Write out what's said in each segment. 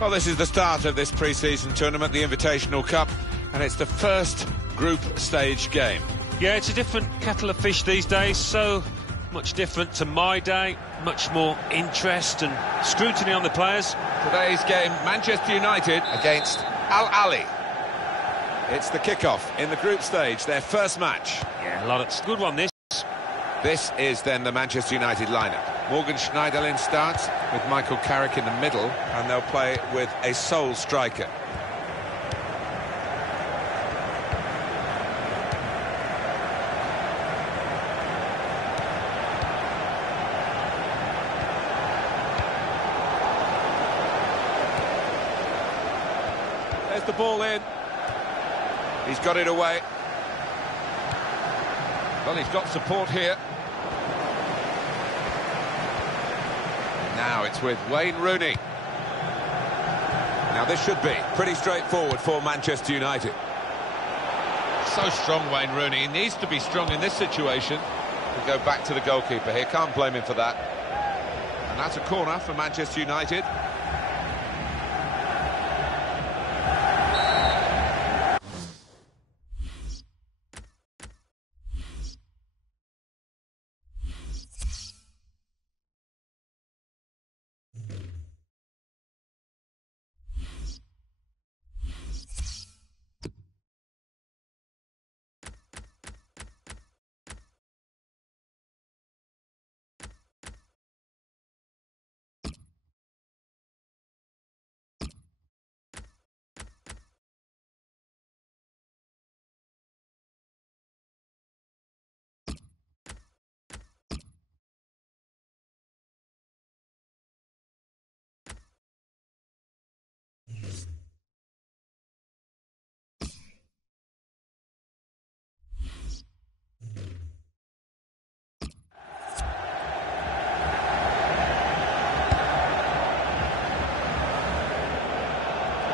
Well, this is the start of this pre-season tournament, the Invitational Cup, and it's the first group stage game. Yeah, it's a different kettle of fish these days, so much different to my day, much more interest and scrutiny on the players. Today's game, Manchester United against Al Ahly. It's the kick-off in the group stage, their first match. Yeah, it's a good one, this. This is then the Manchester United lineup. Morgan Schneiderlin starts with Michael Carrick in the middle, and they'll play with a sole striker. There's the ball in. He's got it away. Well, he's got support here. Now it's with Wayne Rooney. Now this should be pretty straightforward for Manchester United. So strong, Wayne Rooney. He needs to be strong in this situation. We go back to the goalkeeper here. Can't blame him for that. And that's a corner for Manchester United.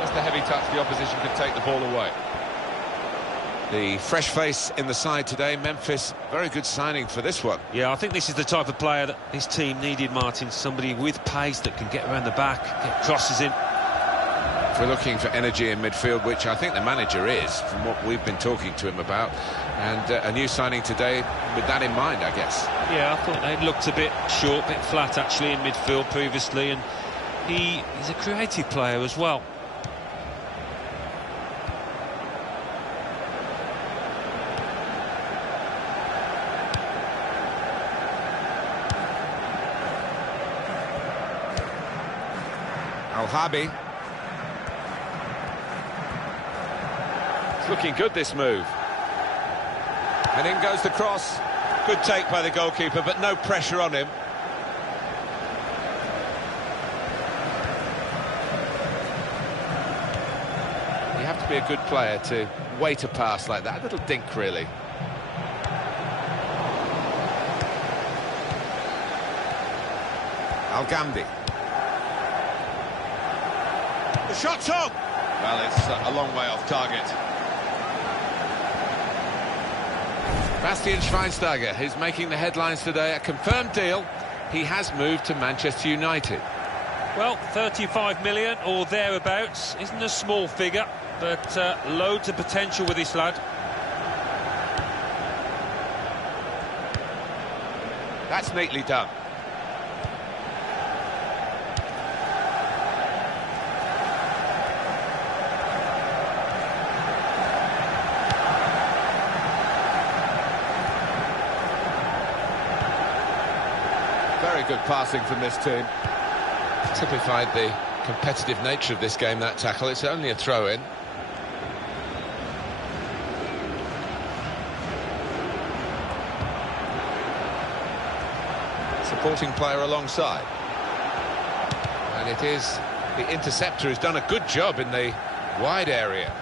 A heavy touch, the opposition could take the ball away. The fresh face in the side today, Memphis, very good signing for this one. Yeah, I think this is the type of player that this team needed, Martin. Somebody with pace that can get around the back, get crosses in. If we're looking for energy in midfield, which I think the manager is, from what we've been talking to him about, and a new signing today with that in mind, I guess. Yeah, I thought they looked a bit short, a bit flat actually in midfield previously, and he's a creative player as well. Al-Habi. It's looking good, this move. And in goes the cross. Good take by the goalkeeper, but no pressure on him. You have to be a good player to wait a pass like that. A little dink, really. Al-Ghamdi. The shot's on! Well, it's a long way off target. Bastian Schweinsteiger, who's making the headlines today, a confirmed deal. He has moved to Manchester United. Well, 35 million or thereabouts isn't a small figure, but loads of potential with this lad. That's neatly done. Very good passing from this team. Typified the competitive nature of this game, that tackle. It's only a throw-in. Supporting player alongside. And it is the interceptor who's done a good job in the wide area.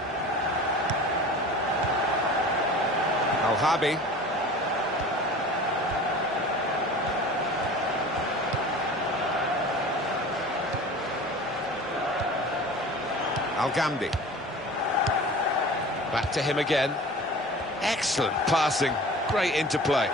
Al-Habi. Al-Ghamdi. Back to him again. Excellent passing, great interplay.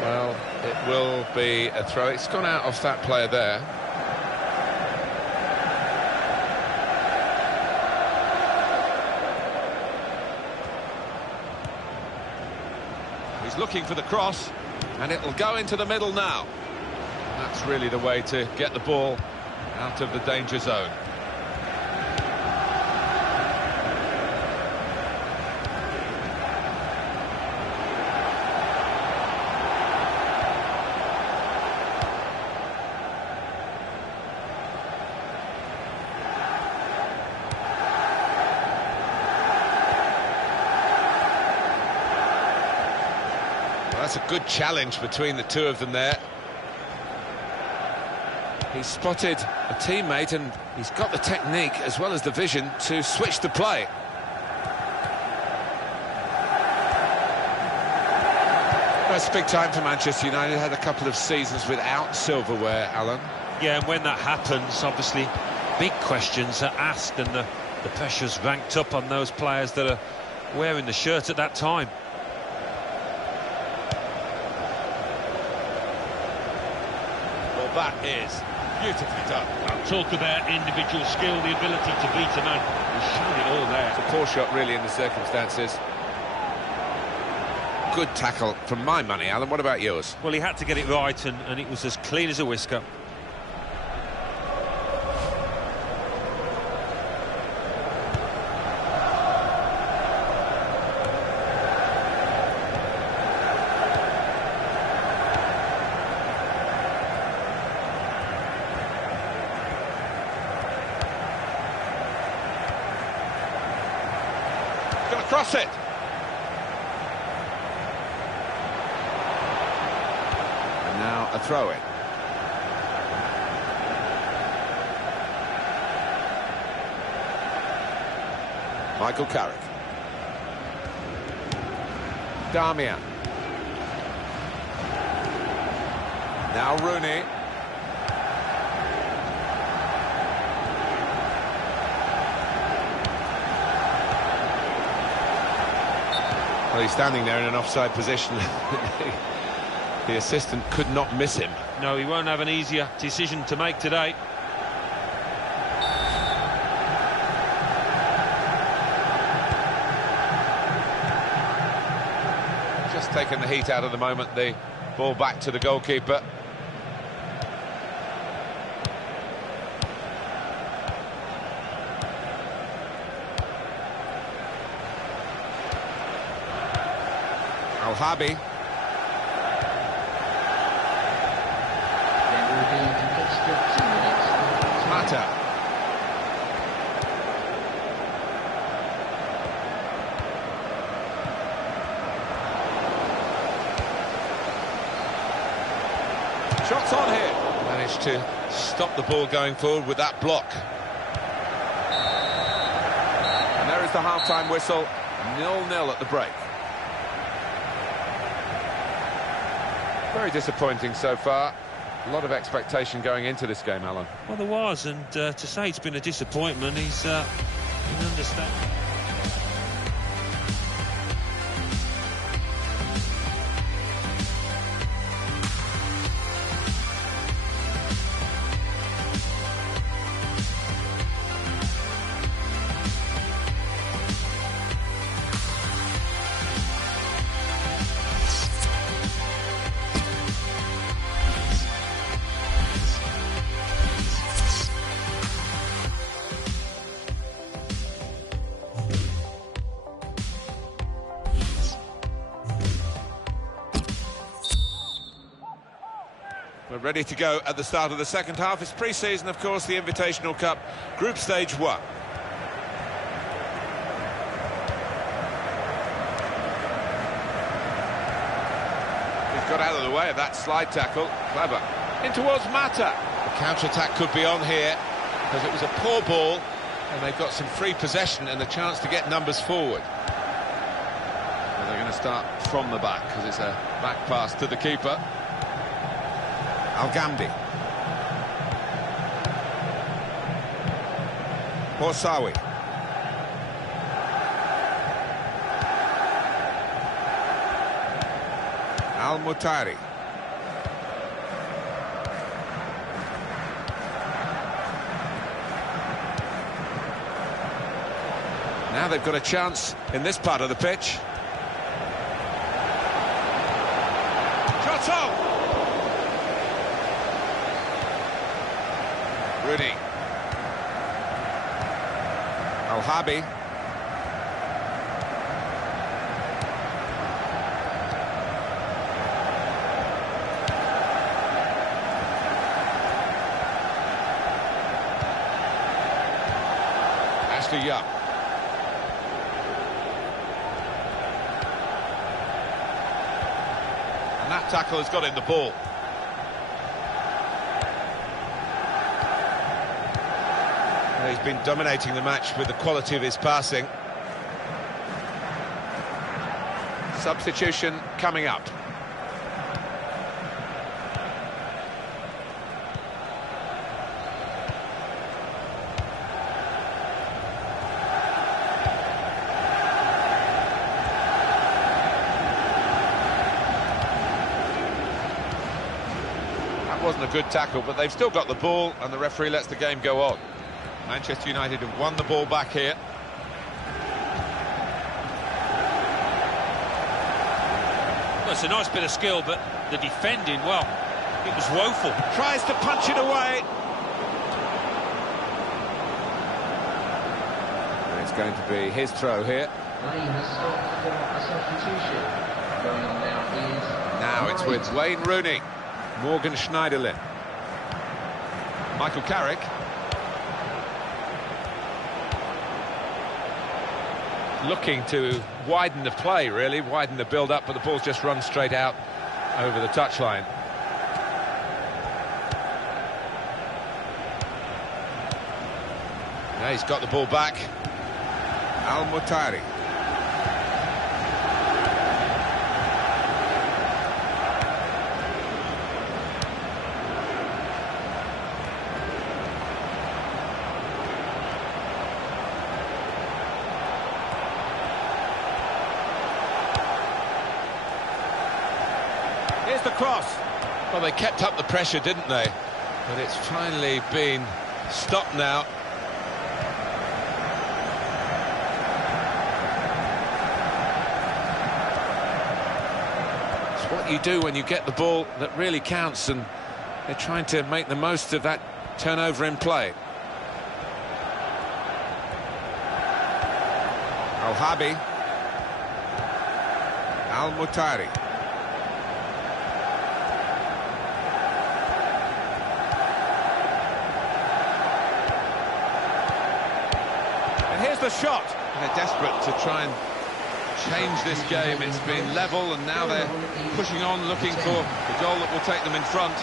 Well, it will be a throw. It's gone out off that player there. He's looking for the cross, and it'll go into the middle now. That's really the way to get the ball out of the danger zone. Well, that's a good challenge between the two of them there. He's spotted a teammate and he's got the technique as well as the vision to switch the play. That's big time for Manchester United. Had a couple of seasons without silverware, Alan. Yeah, and when that happens, obviously, big questions are asked and the pressure's ranked up on those players that are wearing the shirt at that time. Well, that is beautifully done. I'll talk about individual skill, the ability to beat a man. He's shown it all there. It's a poor shot, really, in the circumstances. Good tackle from my money, Alan. What about yours? Well, he had to get it right, and it was as clean as a whisker. Going to cross it. And now a throw-in. Michael Carrick. Damian. Now Rooney. Well, he's standing there in an offside position. The assistant could not miss him. No, he won't have an easier decision to make today. Just taking the heat out of the moment, the ball back to the goalkeeper. Al-Habi. Mata. Shots on here. Managed to stop the ball going forward with that block. And there is the half-time whistle. 0-0 at the break. Very disappointing so far. A lot of expectation going into this game, Alan. Well, there was, and to say it's been a disappointment, he's can understand. We're ready to go at the start of the second half. It's pre-season, of course, the Invitational Cup, Group Stage 1. He's got out of the way of that slide tackle. Clever. In towards Mata. The counter-attack could be on here, because it was a poor ball, and they've got some free possession and a chance to get numbers forward. And they're going to start from the back, because it's a back pass to the keeper. Al-Gamdi. Horsawi. Al-Mutari. Now they've got a chance in this part of the pitch. Shot on! Rooney. Al-Habi. Ashley Young. And that tackle has got him the ball. He's been dominating the match with the quality of his passing. Substitution coming up. That wasn't a good tackle, but they've still got the ball, and the referee lets the game go on. Manchester United have won the ball back here. Well, it's a nice bit of skill, but the defending, well, it was woeful. Tries to punch it away. And it's going to be his throw here. Now it's with Wayne Rooney. Morgan Schneiderlin. Michael Carrick. Looking to widen the play, really, widen the build-up, but the ball's just run straight out over the touchline. Now he's got the ball back. Al-Mutari. Here's the cross. Well, they kept up the pressure, didn't they? But it's finally been stopped now. It's what you do when you get the ball that really counts, and they're trying to make the most of that turnover in play. Al-Habi. Al-Mutari. Here's the shot. They're desperate to try and change this game. It's been level, and now they're pushing on, looking for the goal that will take them in front.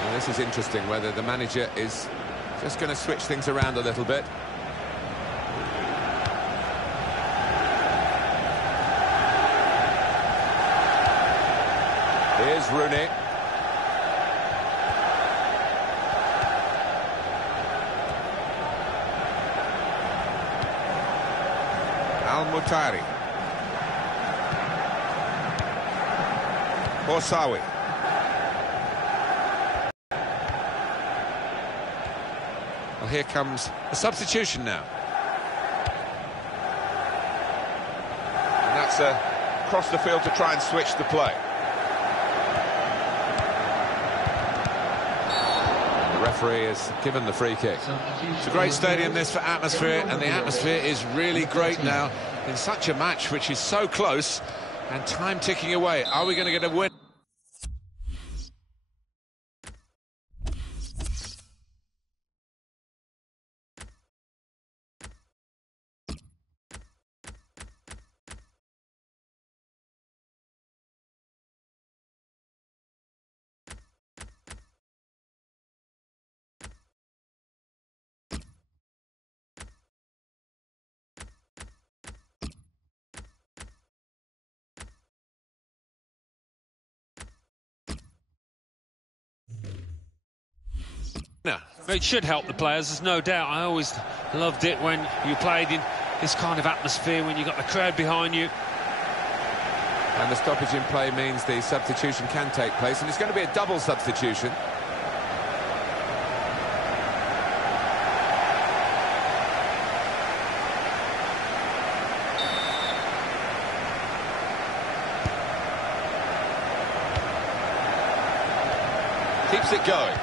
Well, this is interesting, whether the manager is just going to switch things around a little bit. Here's Rooney. Al-Mutari. Horsawi. Well, here comes a substitution now. And that's across the field to try and switch the play. And the referee has given the free kick. It's a great stadium, this, for atmosphere, and the atmosphere is really great now in such a match which is so close and time ticking away. Are we going to get a win? No. It should help the players, there's no doubt. I always loved it when you played in this kind of atmosphere, when you got the crowd behind you. And the stoppage in play means the substitution can take place, and it's going to be a double substitution. Keeps it going.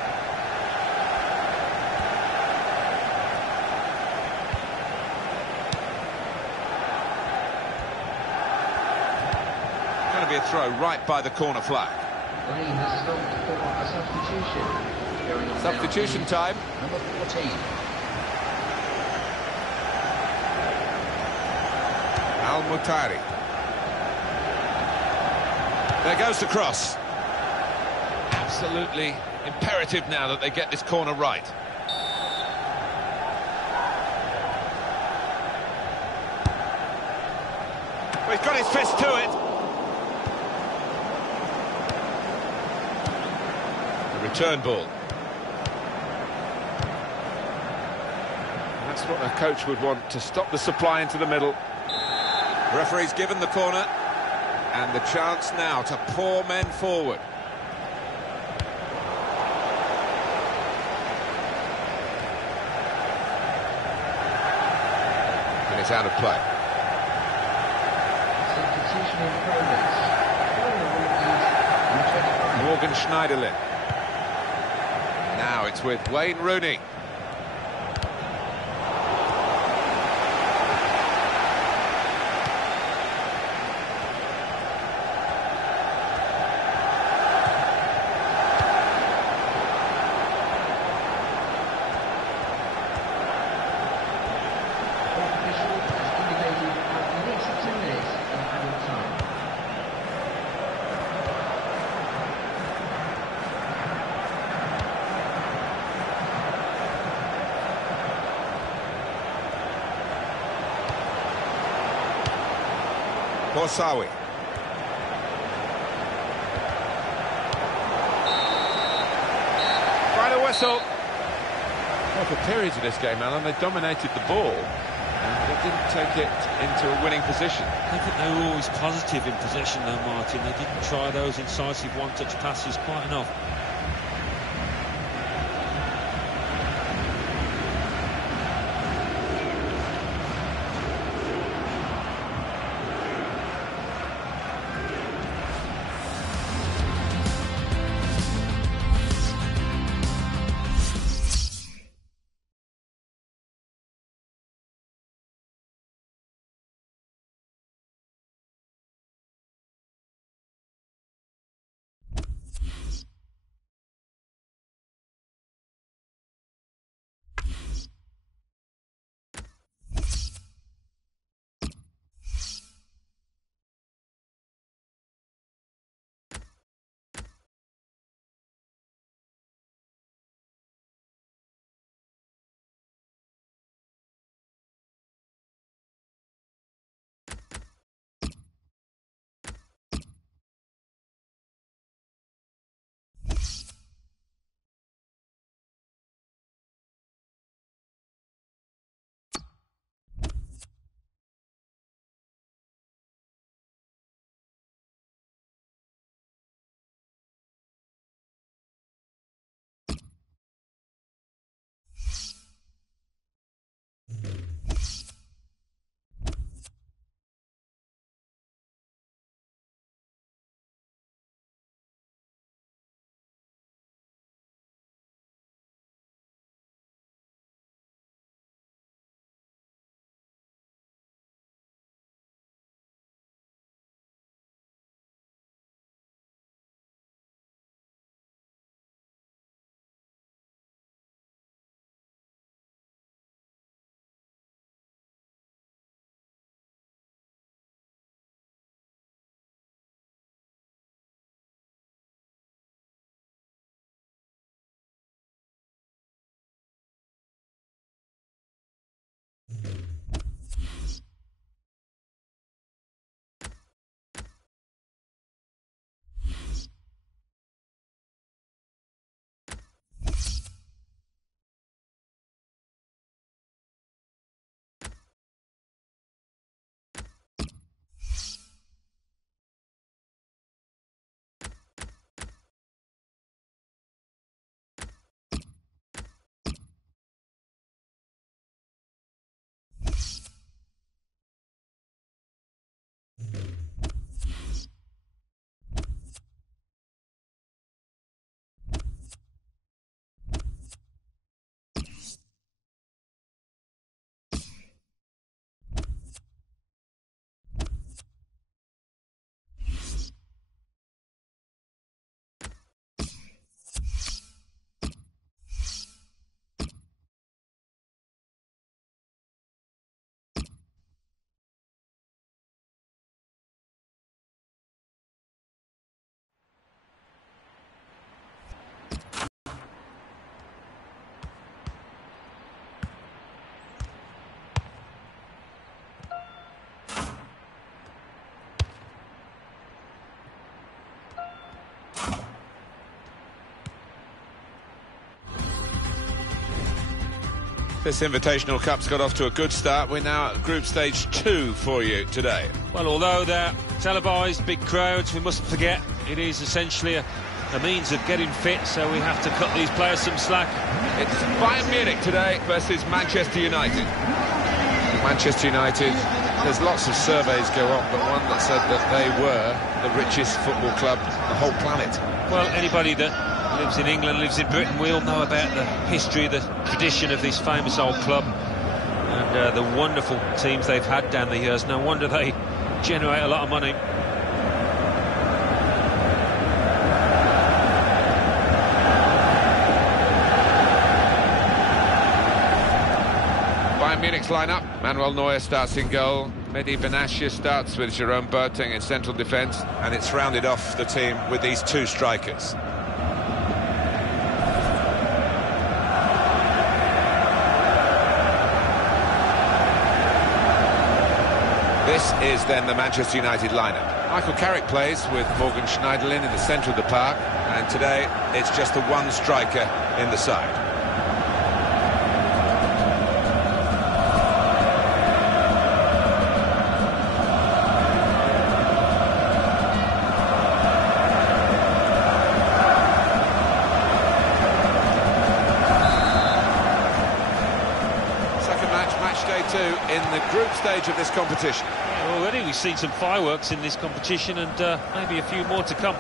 Going to be a throw right by the corner flag. Substitution time. Number 14. Al-Mutari. There goes the cross. Absolutely imperative now that they get this corner right. Well, he's got his fist to it. The return ball. That's what a coach would want, to stop the supply into the middle. Referee's given the corner, and the chance now to pour men forward. And it's out of play. Substitution in progress. Morgan Schneiderlin. Now it's with Wayne Rooney. Borsawi. Final whistle. Well, for periods of this game, Alan, they dominated the ball, and they didn't take it into a winning position. I think they were always positive in possession though, Martin. They didn't try those incisive one-touch passes quite enough. This Invitational Cup's got off to a good start. We're now at Group Stage 2 for you today. Well, although they're televised, big crowds, we mustn't forget it is essentially a means of getting fit, so we have to cut these players some slack. It's Bayern Munich today versus Manchester United. Manchester United, there's lots of surveys go on, but one that said that they were the richest football club on the whole planet. Well, anybody that lives in England, lives in Britain, we all know about the history, the tradition of this famous old club, and the wonderful teams they've had down the years. No wonder they generate a lot of money. Bayern Munich's lineup: Manuel Neuer starts in goal, Mehdi Benatia starts with Jerome Boateng in central defence, and it's rounded off the team with these two strikers. This is then the Manchester United lineup. Michael Carrick plays with Morgan Schneiderlin in the centre of the park, and today it's just the one striker in the side. Match day 2 in the group stage of this competition. Yeah, already we've seen some fireworks in this competition, and maybe a few more to come.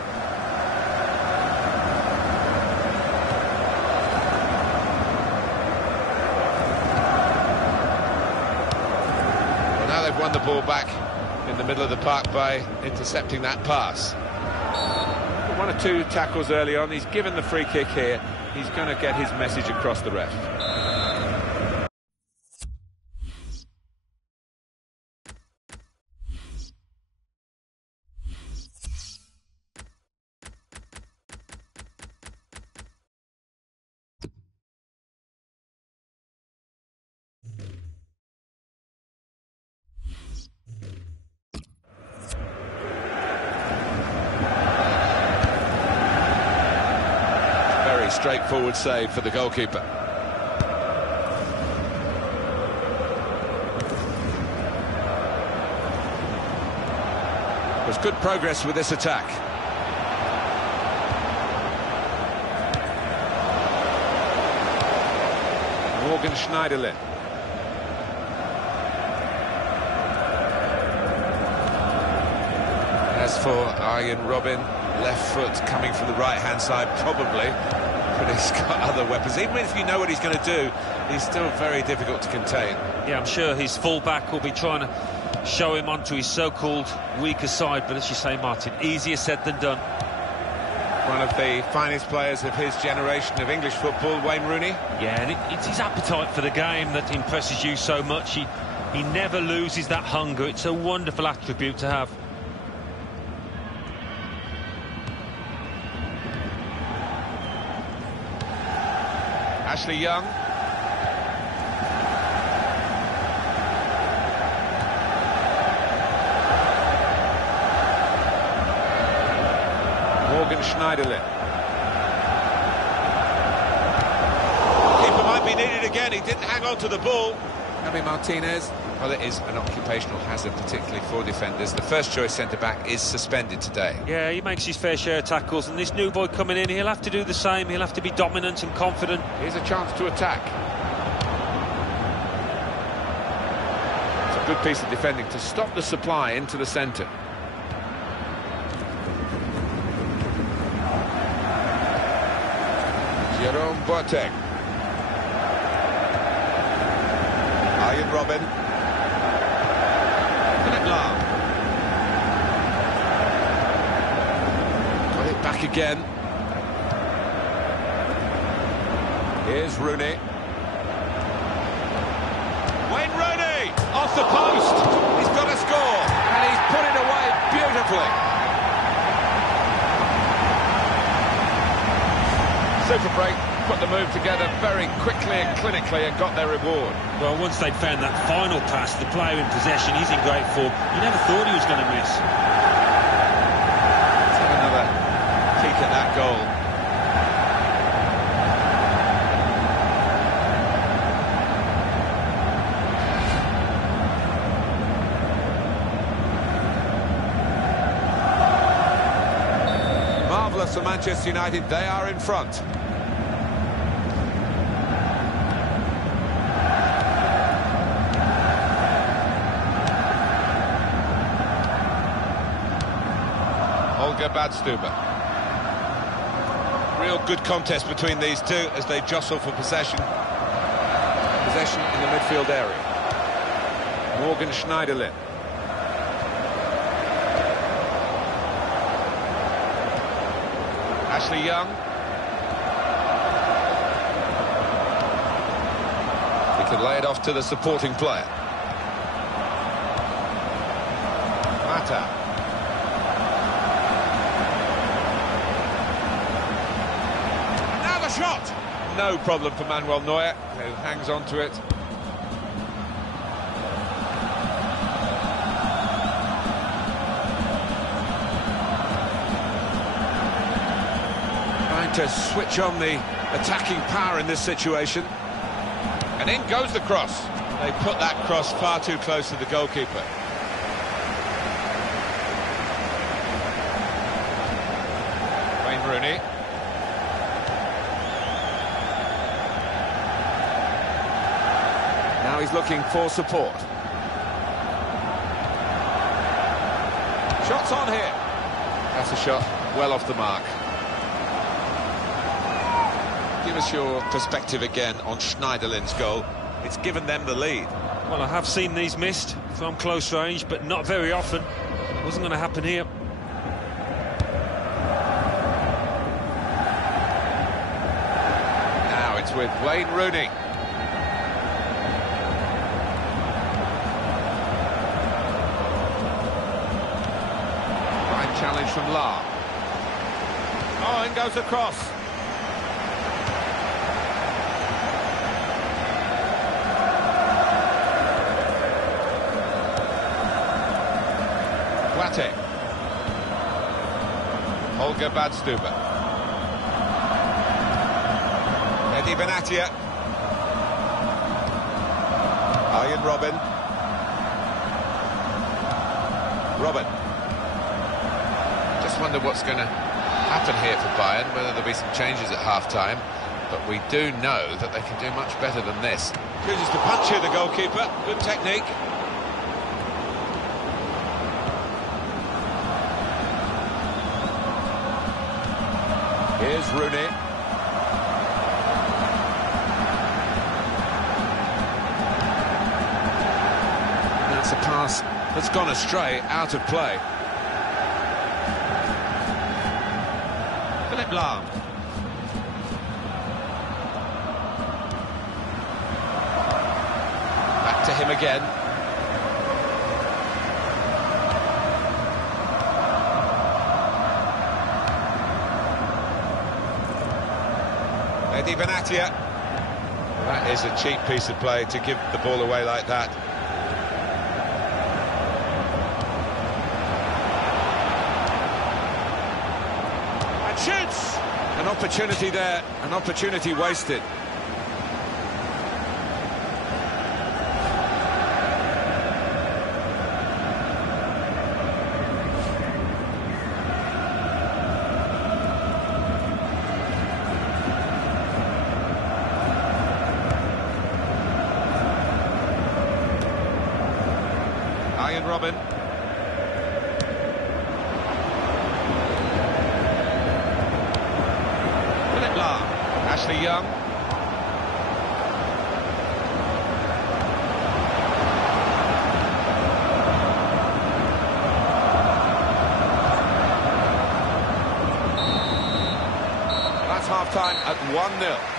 Well, now they've won the ball back in the middle of the park by intercepting that pass. One or two tackles early on. He's given the free kick here. He's going to get his message across the ref. Straightforward save for the goalkeeper. There's good progress with this attack. Morgan Schneiderlin. As for Arjen Robben, left foot coming from the right-hand side, probably. But he's got other weapons. Even if you know what he's going to do, he's still very difficult to contain. Yeah, I'm sure his full-back will be trying to show him onto his so-called weaker side, but as you say, Martin, easier said than done. One of the finest players of his generation of English football, Wayne Rooney. Yeah, and it's his appetite for the game that impresses you so much. He never loses that hunger. It's a wonderful attribute to have. Ashley Young. Morgan Schneiderlin. Keeper might be needed again. He didn't hang on to the ball. Javi Martinez. Well, it is an occupational hazard, particularly for defenders. The first choice centre-back is suspended today. Yeah, he makes his fair share of tackles, and this new boy coming in, he'll have to do the same. He'll have to be dominant and confident. Here's a chance to attack. It's a good piece of defending to stop the supply into the centre. Jerome Boateng. Arjen Robben. Got it back again. Here's Rooney. Wayne Rooney! Off the post! He's got to score! And he's put it away beautifully. Super break. Put the move together very quickly and clinically and got their reward. Well, once they'd found that final pass, the player in possession, he's in great form. You never thought he was going to miss. Let's have another peek at that goal. Nevertheless, for Manchester United, they are in front. Olga Badstuber. Real good contest between these two as they jostle for possession. Possession in the midfield area. Morgan Schneiderlin. Ashley Young. He can lay it off to the supporting player. Mata. Now the shot! No problem for Manuel Neuer, who hangs on to it. To switch on the attacking power in this situation. And in goes the cross. They put that cross far too close to the goalkeeper. Wayne Rooney. Now he's looking for support. Shots on here. That's a shot well off the mark. Give us your perspective again on Schneiderlin's goal. It's given them the lead. Well, I have seen these missed from close range, but not very often. It wasn't going to happen here. Now it's with Wayne Rooney. Fine challenge from Lahr. Oh, in goes the cross. Olga Badstuber. Eddie Benatia. Arjen Robben. Robben. Just wonder what's going to happen here for Bayern, whether there'll be some changes at half-time. But we do know that they can do much better than this. Chooses to punch here, the goalkeeper. Good technique. Here's Rooney. That's a pass that's gone astray, out of play. Philipp Lahm. Back to him again. Eddie Benatia. That is a cheap piece of play to give the ball away like that. And shoots! An opportunity there, an opportunity wasted. Arjen Robben. Philipp Lahm. Ashley Young. That's half-time at 1-0.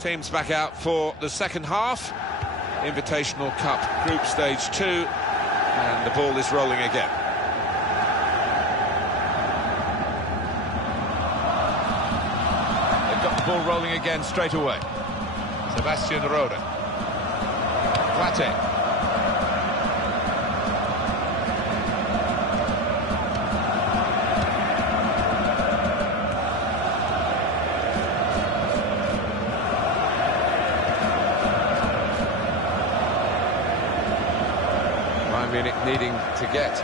Teams back out for the second half. Invitational Cup Group Stage 2. And the ball is rolling again. They've got ball rolling again straight away. Sebastian Rode. Plate. Bayern Munich needing to get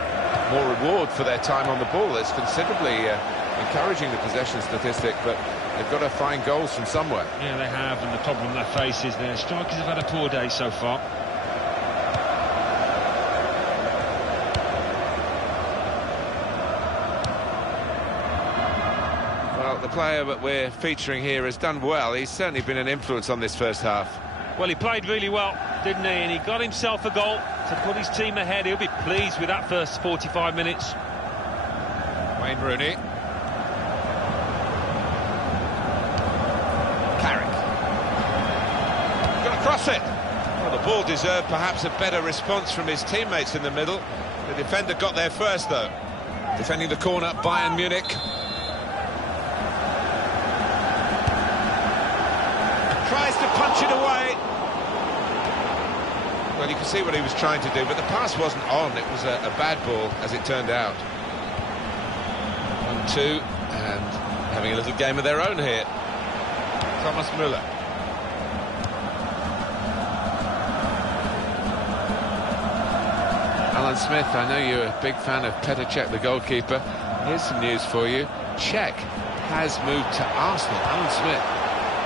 more reward for their time on the ball. It's considerably encouraging, the possession statistic, but they've got to find goals from somewhere. Yeah, they have, and the problem they face is their strikers have had a poor day so far. Well, the player that we're featuring here has done well. He's certainly been an influence on this first half. Well, he played really well, didn't he? And he got himself a goal to put his team ahead. He'll be pleased with that first 45 minutes. Wayne Rooney. Carrick. Got to cross it. Well, the ball deserved perhaps a better response from his teammates in the middle. The defender got there first, though. Defending the corner, Bayern Munich. Tries to punch it away. Well, you can see what he was trying to do, but the pass wasn't on. It was a bad ball, as it turned out. 1-2, and having a little game of their own here. Thomas Müller. Alan Smith, I know you're a big fan of Petr Cech, the goalkeeper. Here's some news for you. Cech has moved to Arsenal. Alan Smith.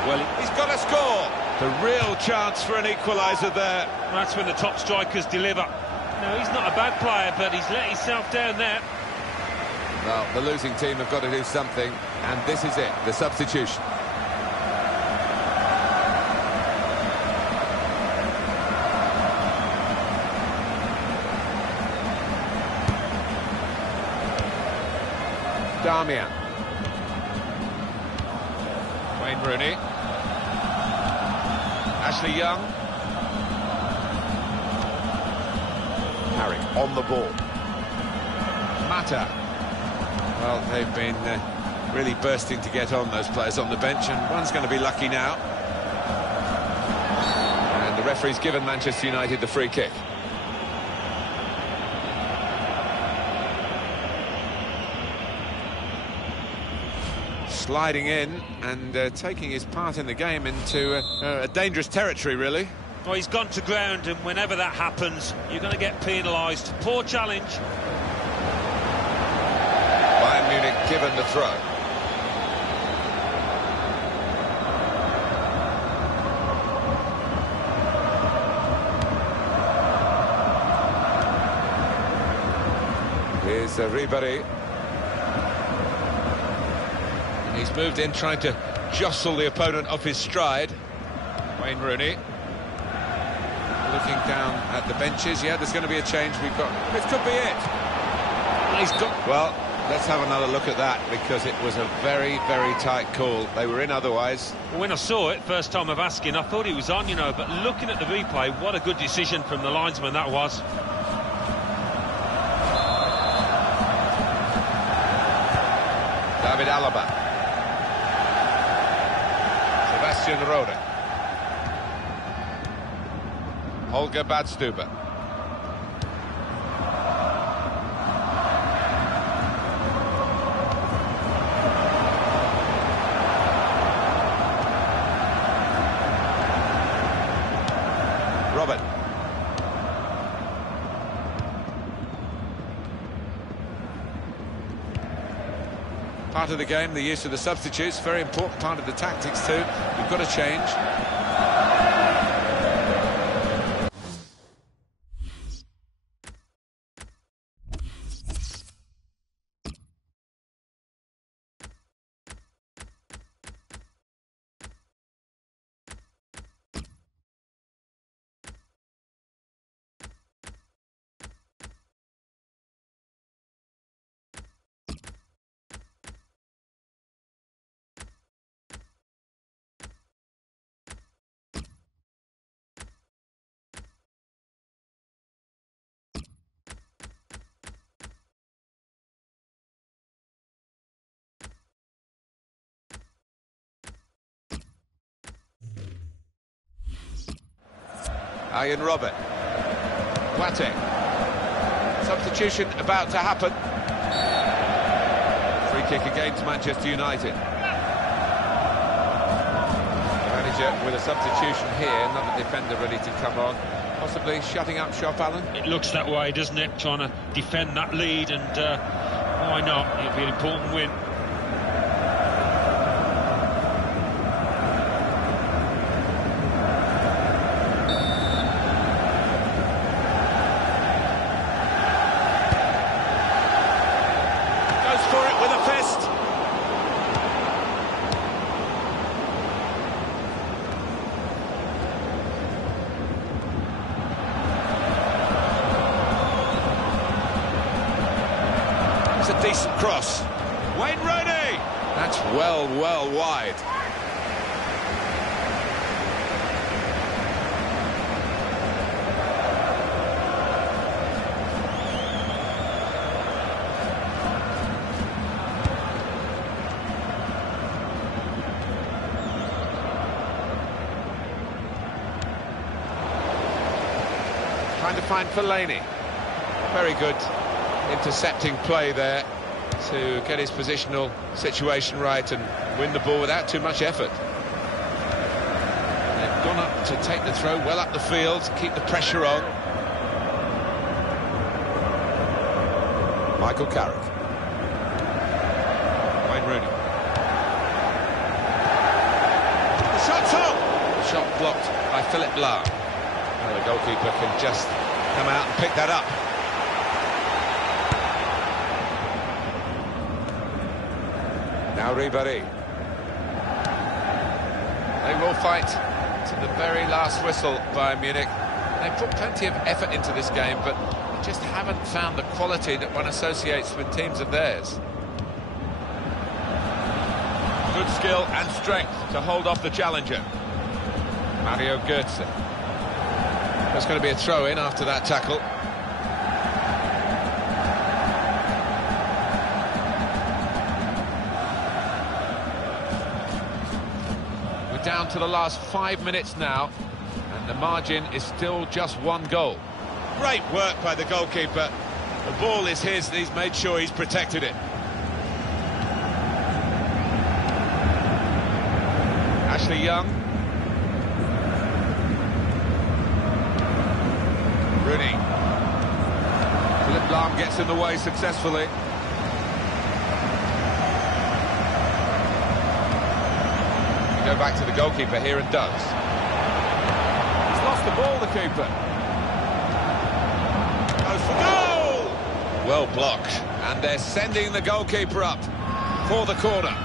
Well, he's got to score. The real chance for an equaliser there. That's when the top strikers deliver. No, he's not a bad player, but he's let himself down there. Well, the losing team have got to do something, and this is it, the substitution. Darmian. Wayne Rooney. Ashley Young. Carrick on the ball. Mata. Well, they've been really bursting to get on, those players on the bench, and one's going to be lucky now. And the referee's given Manchester United the free kick. Sliding in and taking his part in the game into a dangerous territory, really. Well, he's gone to ground, and whenever that happens, you're going to get penalised. Poor challenge. Bayern Munich given the throw. Here's Ribéry. He's moved in, trying to jostle the opponent off his stride. Wayne Rooney. Looking down at the benches. Yeah, there's going to be a change. This could be it. He's got... Well, let's have another look at that, because it was a very, very tight call. They were in otherwise. Well, when I saw it, first time of asking, I thought he was on, you know, but looking at the replay, what a good decision from the linesman that was. David Alaba. Sebastian Rode. Holger Badstuber. Robert. Part of the game, the use of the substitutes, very important part of the tactics too. You've got to change. Ian Robert. Boateng. Substitution about to happen. Free kick against Manchester United. The manager with a substitution here, another defender ready to come on. Possibly shutting up shop, Alan? It looks that way, doesn't it? Trying to defend that lead, and why not? It'll be an important win. Goes for it with a fist. It's a decent cross. Wayne Rooney! That's well wide. Trying to find Fellaini. Very good intercepting play there to get his positional situation right and win the ball without too much effort. They've gone up to take the throw well up the field, keep the pressure on. Michael Carrick. Wayne Rooney. The shot's on! Shot blocked by Philip Lahm. The goalkeeper can just come out and pick that up. Now Ribéry. They will fight to the very last whistle, Bayern Munich. They've put plenty of effort into this game, but they just haven't found the quality that one associates with teams of theirs. Good skill and strength to hold off the challenger. Mario Götze. There's going to be a throw-in after that tackle. We're down to the last 5 minutes now, and the margin is still just one goal. Great work by the goalkeeper. The ball is his, and he's made sure he's protected it. Ashley Young. Rooney. Philip Lahm gets in the way successfully. We go back to the goalkeeper here and does. He's lost the ball, the keeper. Goes for goal! Well blocked, and they're sending the goalkeeper up for the corner.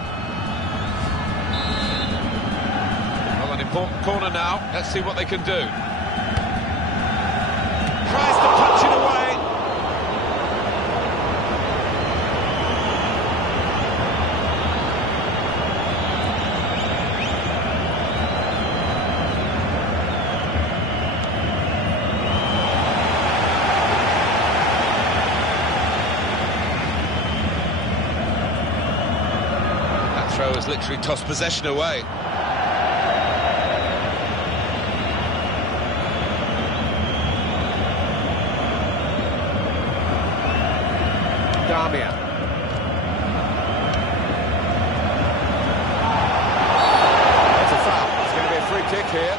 Well, an important corner now. Let's see what they can do. Tries to punch it away. That throw has literally tossed possession away. Damian. It's a foul. It's going to be a free kick here.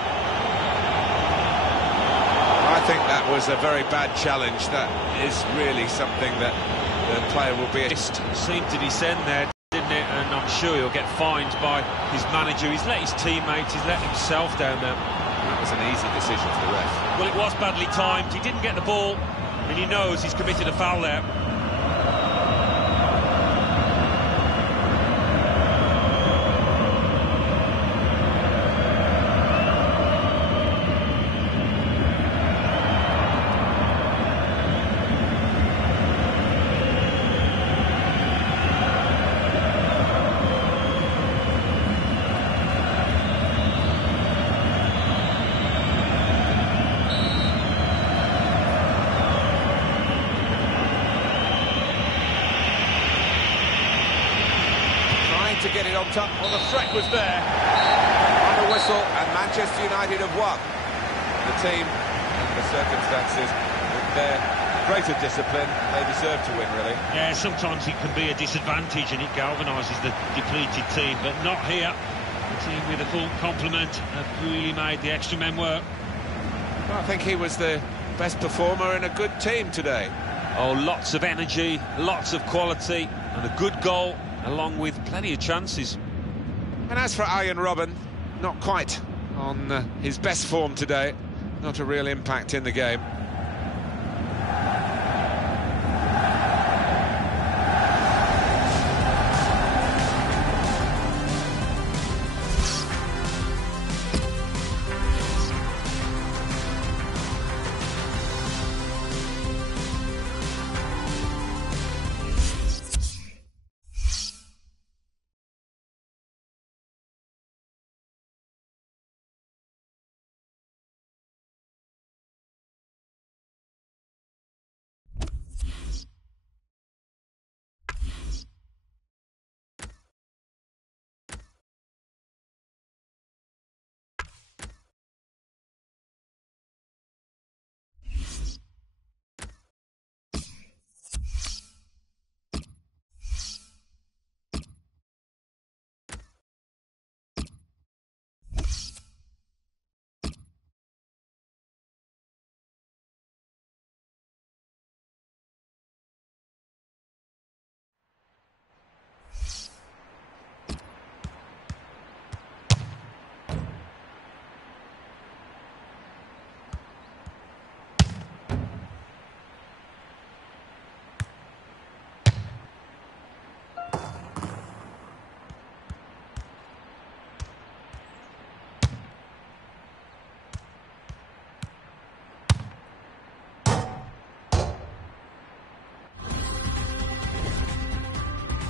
I think that was a very bad challenge. That is really something that the player will be... It seemed to descend there, didn't it? And I'm sure he'll get fined by his manager. He's let his teammates, he's let himself down there. That was an easy decision for the ref. Well, it was badly timed. He didn't get the ball, and he knows he's committed a foul there. To get it on top. Well, the threat was there. And a whistle, and Manchester United have won. The team the circumstances, with their greater discipline, they deserve to win, really. Yeah, sometimes it can be a disadvantage and it galvanises the depleted team, but not here. The team with a full complement have really made the extra men work. Well, I think he was the best performer in a good team today. Oh, lots of energy, lots of quality, and a good goal, along with plenty of chances. And as for Arjen Robben, not quite on his best form today. Not a real impact in the game.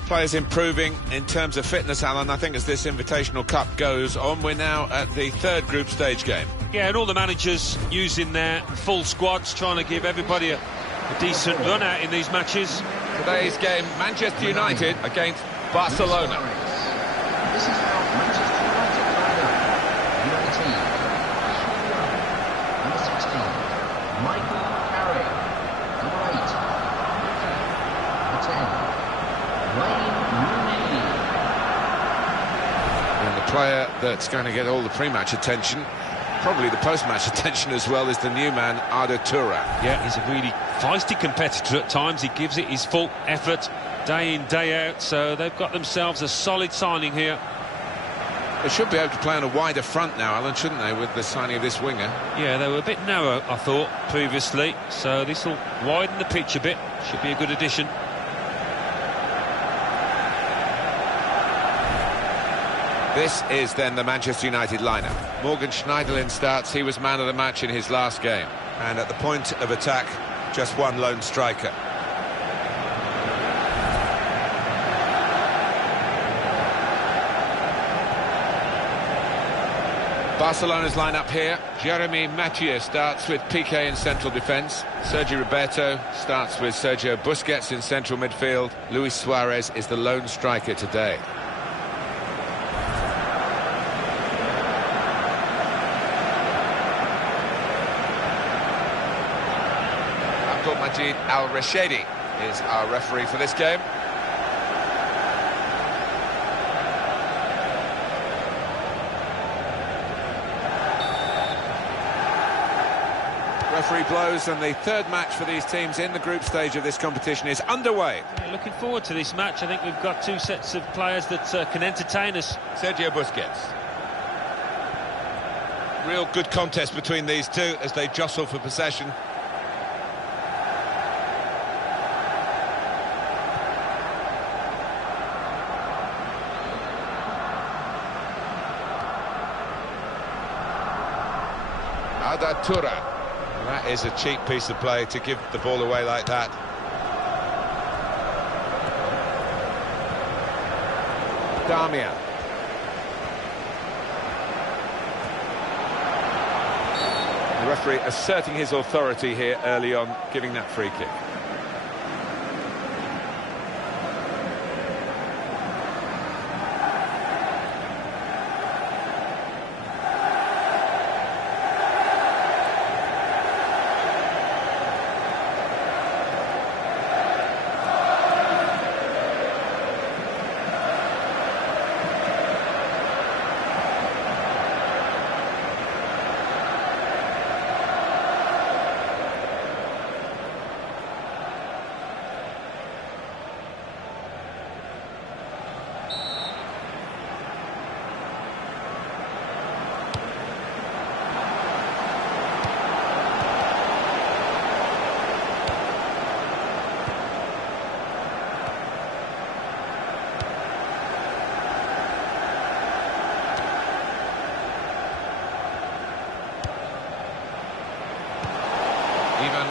Players improving in terms of fitness, Alan. I think as this Invitational Cup goes on, we're now at the third group stage game. Yeah, and all the managers using their full squads, trying to give everybody a decent run out in these matches. Today's game, Manchester United against Barcelona. This is how Manchester United lined up. Number 18, number 16, Michael Carrick. Number 8, number 10, Wayne Rooney. And the player that's going to get all the pre-match attention, probably the post-match attention as well, is the new man, Arda Turan. Yeah, he's a really feisty competitor at times. He gives it his full effort day in, day out, so they've got themselves a solid signing here. They should be able to play on a wider front now, Alan, shouldn't they, with the signing of this winger? Yeah, they were a bit narrow, I thought, previously, so this will widen the pitch a bit. Should be a good addition. This is then the Manchester United lineup. Morgan Schneiderlin starts. He was man of the match in his last game. And at the point of attack, just one lone striker. Barcelona's lineup here. Jeremy Mathieu starts with Piqué in central defence. Sergi Roberto starts with Sergio Busquets in central midfield. Luis Suarez is the lone striker today. Majid Al-Rashidi is our referee for this game. Referee blows, and the third match for these teams in the group stage of this competition is underway. Yeah, looking forward to this match. I think we've got two sets of players that can entertain us. Sergio Busquets. Real good contest between these two as they jostle for possession. Arda Turan. That is a cheap piece of play to give the ball away like that. Damian. The referee asserting his authority here early on, giving that free kick.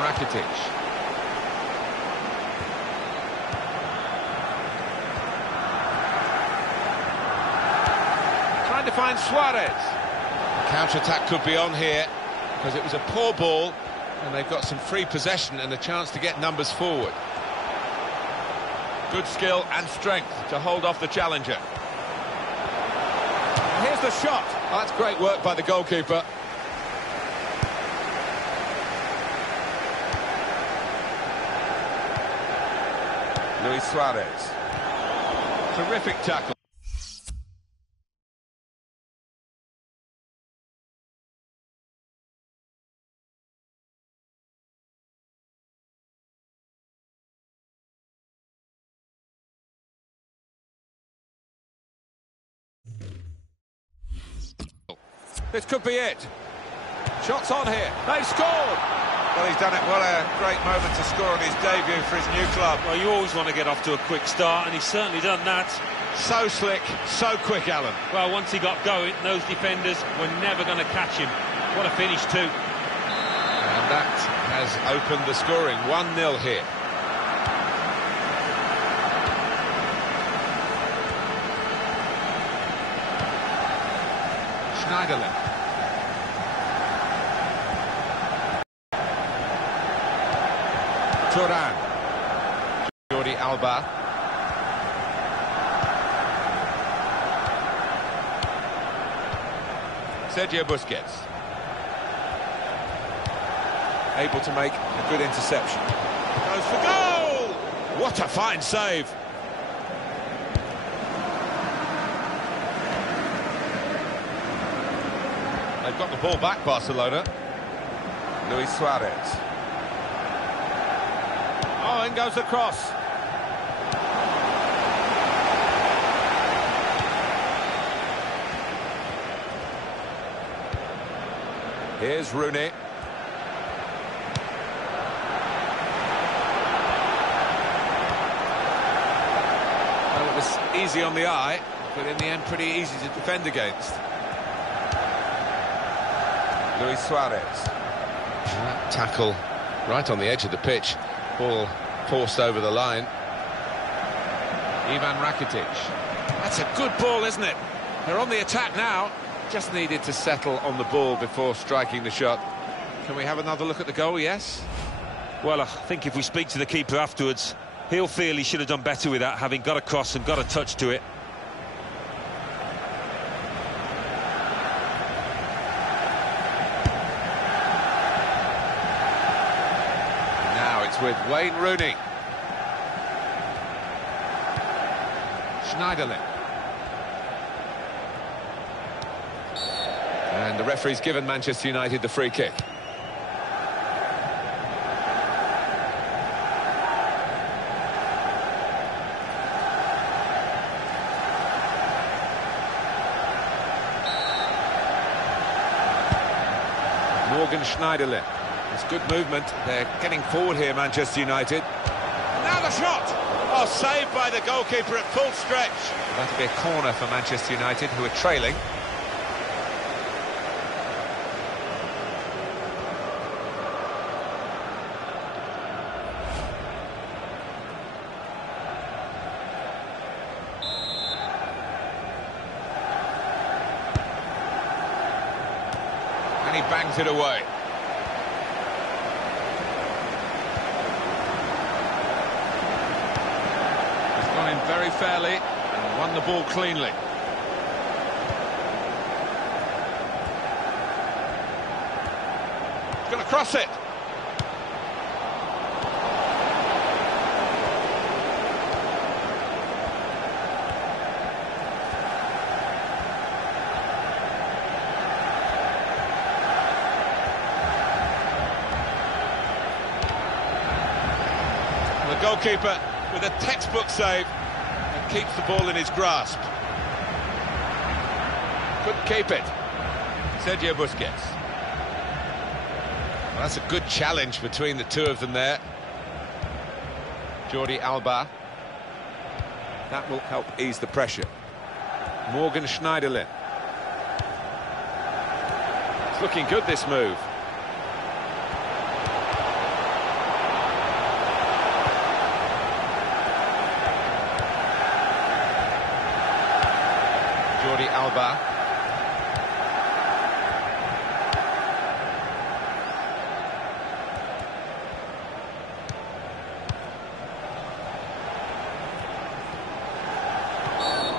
Rakitic. Trying to find Suarez. Counter-attack could be on here, because it was a poor ball, and they've got some free possession and a chance to get numbers forward. Good skill and strength to hold off the challenger. Here's the shot. That's great work by the goalkeeper. Luis Suarez. Terrific tackle. This could be it. Shots on here. They've scored. Well, he's done it. What a great moment to score on his debut for his new club. Well, you always want to get off to a quick start, and he's certainly done that. So slick, so quick, Alan. Well, once he got going, those defenders were never going to catch him. What a finish, too. And that has opened the scoring. 1-0 here. Schneiderlin. Turan. Jordi Alba. Sergio Busquets. Able to make a good interception. Goes for goal! What a fine save! They've got the ball back, Barcelona. Luis Suarez. Oh, in goes the cross. Here's Rooney. Well, it was easy on the eye, but in the end pretty easy to defend against. Luis Suarez. That tackle right on the edge of the pitch. Ball forced over the line. Ivan Rakitic. That's a good ball, isn't it? They're on the attack now. Just needed to settle on the ball before striking the shot. Can we have another look at the goal? Yes? Well, I think if we speak to the keeper afterwards, he'll feel he should have done better with that, having got across and got a touch to it. Now it's with Wayne Rooney. Schneiderlin. And the referee's given Manchester United the free kick. Morgan Schneiderlin. It's good movement. They're getting forward here, Manchester United. Now the shot! Oh, saved by the goalkeeper at full stretch. That'll be a corner for Manchester United, who are trailing. And he bangs it away. He's gone in very fairly and won the ball cleanly. He's going to cross it. The goalkeeper with a textbook save and keeps the ball in his grasp. Couldn't keep it. Sergio Busquets. Well, that's a good challenge between the two of them there. Jordi Alba. That will help ease the pressure. Morgan Schneiderlin. It's looking good, this move. Jordi Alba.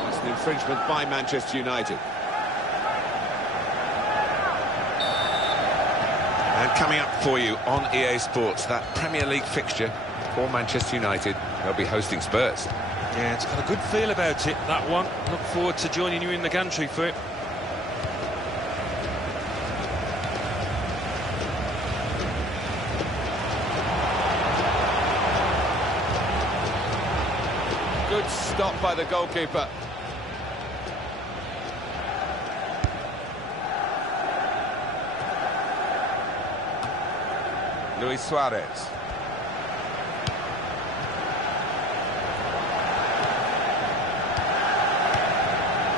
That's an infringement by Manchester United. And coming up for you on EA Sports, that Premier League fixture for Manchester United. They'll be hosting Spurs. Yeah, it's got a good feel about it, that one. Look forward to joining you in the gantry for it. Good stop by the goalkeeper. Luis Suarez.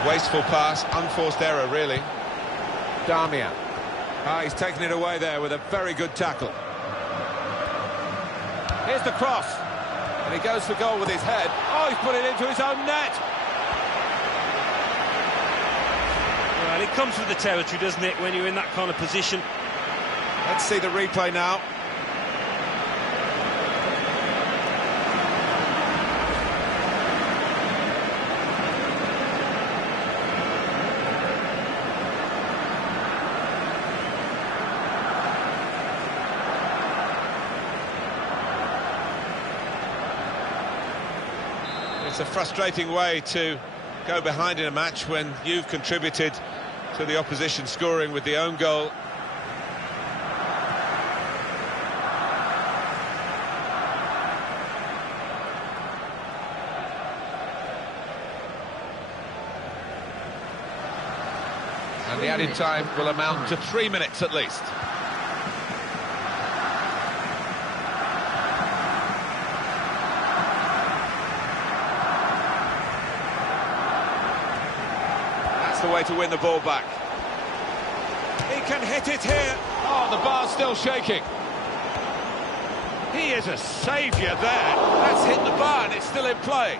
Wasteful pass, unforced error, really. Darmian. He's taken it away there with a very good tackle. Here's the cross. And he goes for goal with his head. Oh, he's put it into his own net. Well, it comes with the territory, doesn't it, when you're in that kind of position. Let's see the replay now. It's a frustrating way to go behind in a match when you've contributed to the opposition scoring with the own goal. And the added time will amount to 3 minutes at least. The way to win the ball back. He can hit it here. Oh, the bar's still shaking. He is a saviour there. That's hit the bar and it's still in play.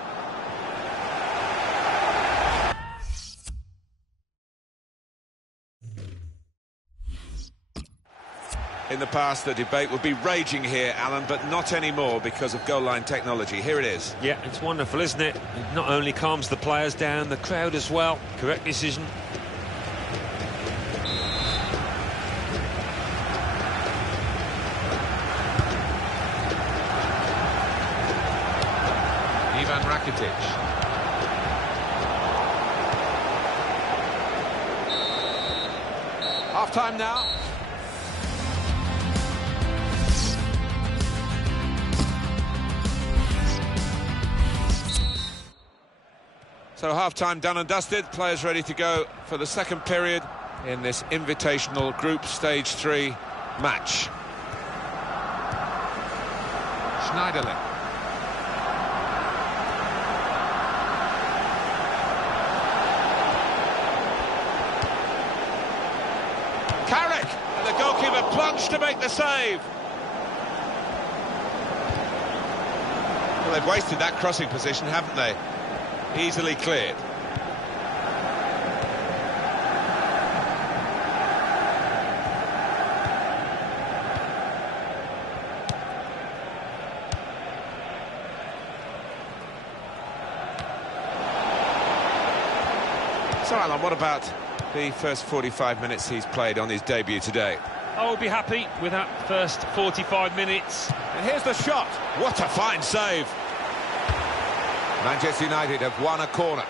In the past, the debate would be raging here, Alan, but not anymore because of goal line technology. Here it is. Yeah, it's wonderful, isn't it? It not only calms the players down, the crowd as well. Correct decision. Ivan Rakitic. Half-time now. So half-time done and dusted, players ready to go for the second period in this invitational group stage 3 match. Schneiderlin. Carrick, and the goalkeeper plunged to make the save. Well, they've wasted that crossing position, haven't they? Easily cleared. So, Alan, what about the first 45 minutes he's played on his debut today? I will be happy with that first 45 minutes. And here's the shot. What a fine save. Manchester United have won a corner.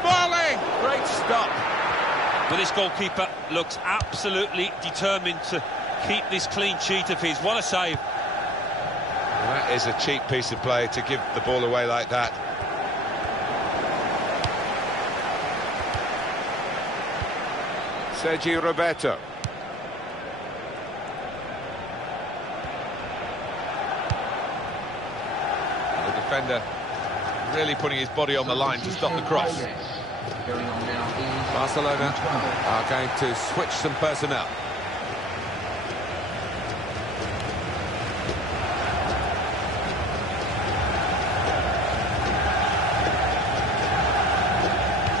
Smalling! Great stop. But this goalkeeper looks absolutely determined to keep this clean sheet of his. What a save. Well, that is a cheap piece of play to give the ball away like that. Sergio Roberto. defender really putting his body on the line to stop the cross. Going on now is Barcelona are going to switch some personnel.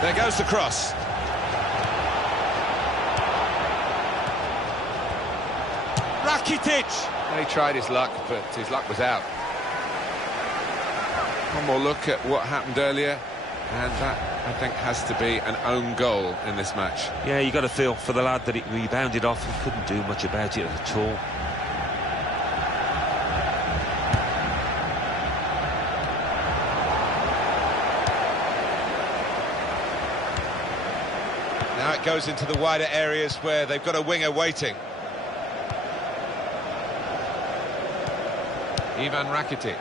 There goes the cross. Rakitic! He tried his luck, but his luck was out. One more look at what happened earlier, and that, I think, has to be an own goal in this match. Yeah, you got to feel for the lad that it rebounded off. He couldn't do much about it at all. Now it goes into the wider areas where they've got a winger waiting. Ivan Rakitic.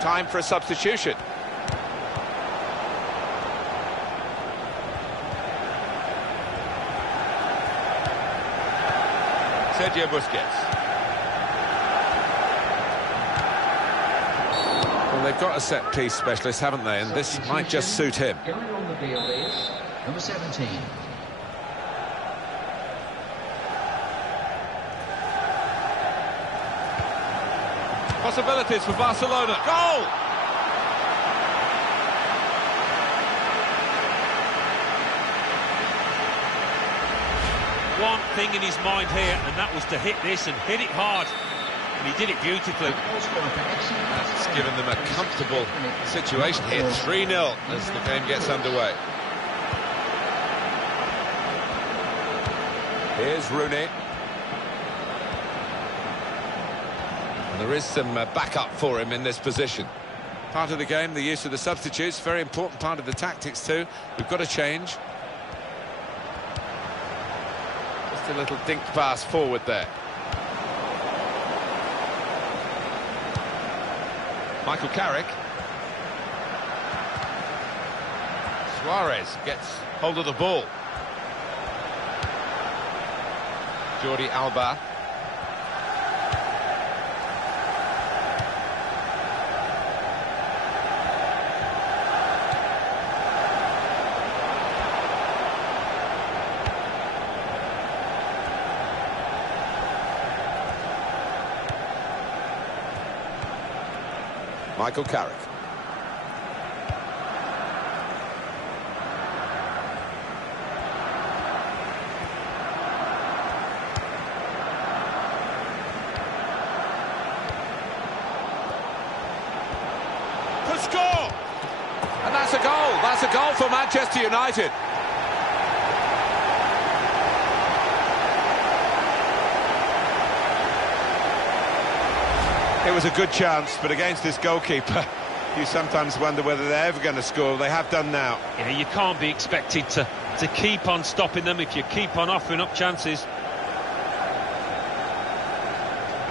Time for a substitution. Sergio Busquets. Well, they've got a set-piece specialist, haven't they? And this might just suit him. going on the field is number 17. Possibilities for Barcelona. Goal! One thing in his mind here, and that was to hit this and hit it hard. And he did it beautifully. That's given them a comfortable situation here. 3-0 as the game gets underway. Here's Rooney. And there is some backup for him in this position. Part of the game, the use of the substitutes, very important part of the tactics too. We've got to change. Just a little dinked pass forward there. Michael Carrick. Suarez gets hold of the ball. Jordi Alba. Michael Carrick. To score! And that's a goal. That's a goal for Manchester United. It was a good chance, but against this goalkeeper, you sometimes wonder whether they're ever going to score. They have done now. Yeah, you can't be expected to keep on stopping them if you keep on offering up chances.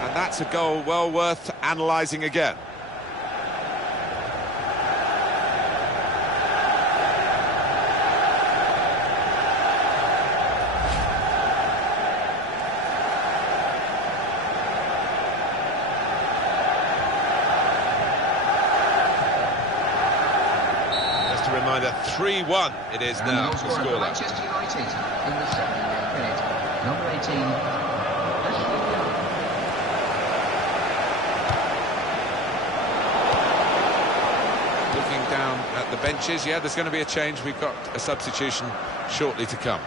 And that's a goal well worth analysing again. Reminder, 3-1 it is now to score that. Manchester United in the 78th minute, number 18. Looking down at the benches, yeah, there's going to be a change. We've got a substitution shortly to come.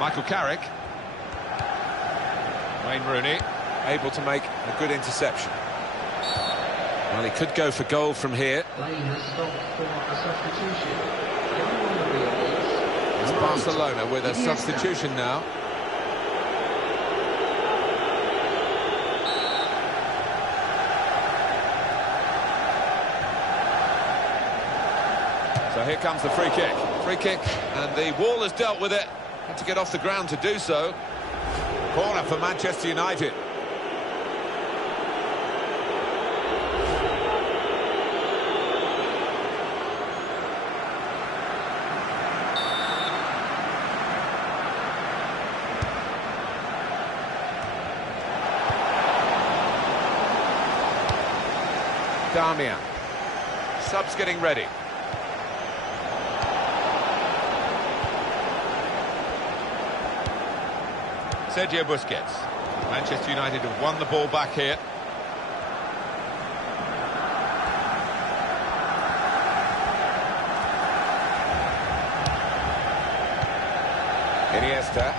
Michael Carrick. Wayne Rooney, able to make a good interception. Well, he could go for goal from here. Play has stopped for a substitution. Going on the field is It's Barcelona with a substitution now. So here comes the free kick. Free kick, and the wall has dealt with it. Had to get off the ground to do so. Corner for Manchester United. Damian. Subs getting ready. Sergio Busquets. Manchester United have won the ball back here. Iniesta.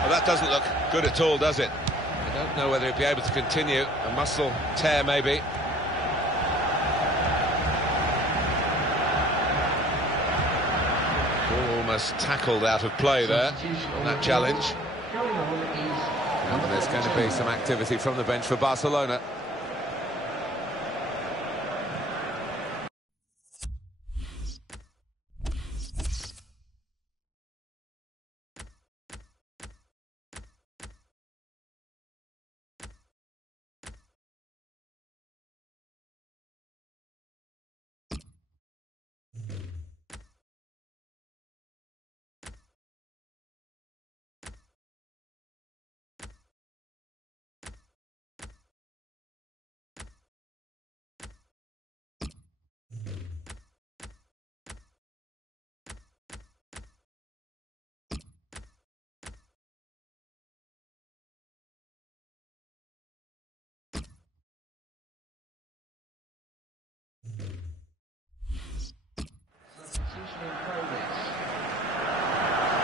Well, that doesn't look good at all, does it? I don't know whether he'll be able to continue. A muscle tear, maybe. Ball almost tackled out of play there, that challenge. And there's going to be some activity from the bench for Barcelona.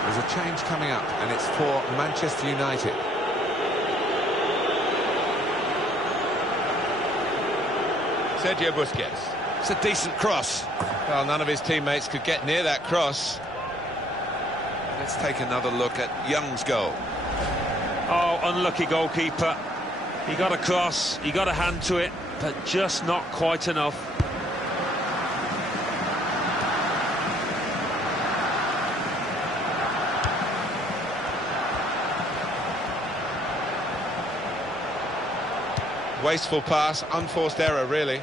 There's a change coming up, and it's for Manchester United. Sergio Busquets. It's a decent cross. Well, none of his teammates could get near that cross. Let's take another look at Young's goal. Oh, unlucky goalkeeper. He got a cross, he got a hand to it, but just not quite enough. Wasteful pass, unforced error, really.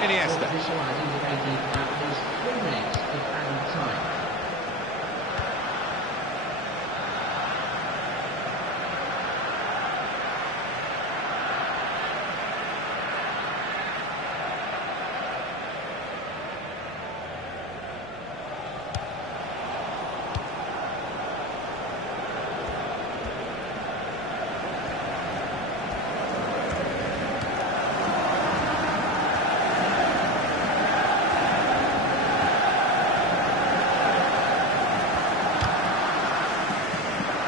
Iniesta.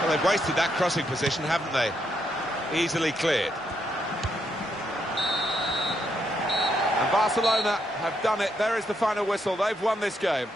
Well, they've wasted that crossing position, haven't they? Easily cleared. And Barcelona have done it. There is the final whistle. They've won this game.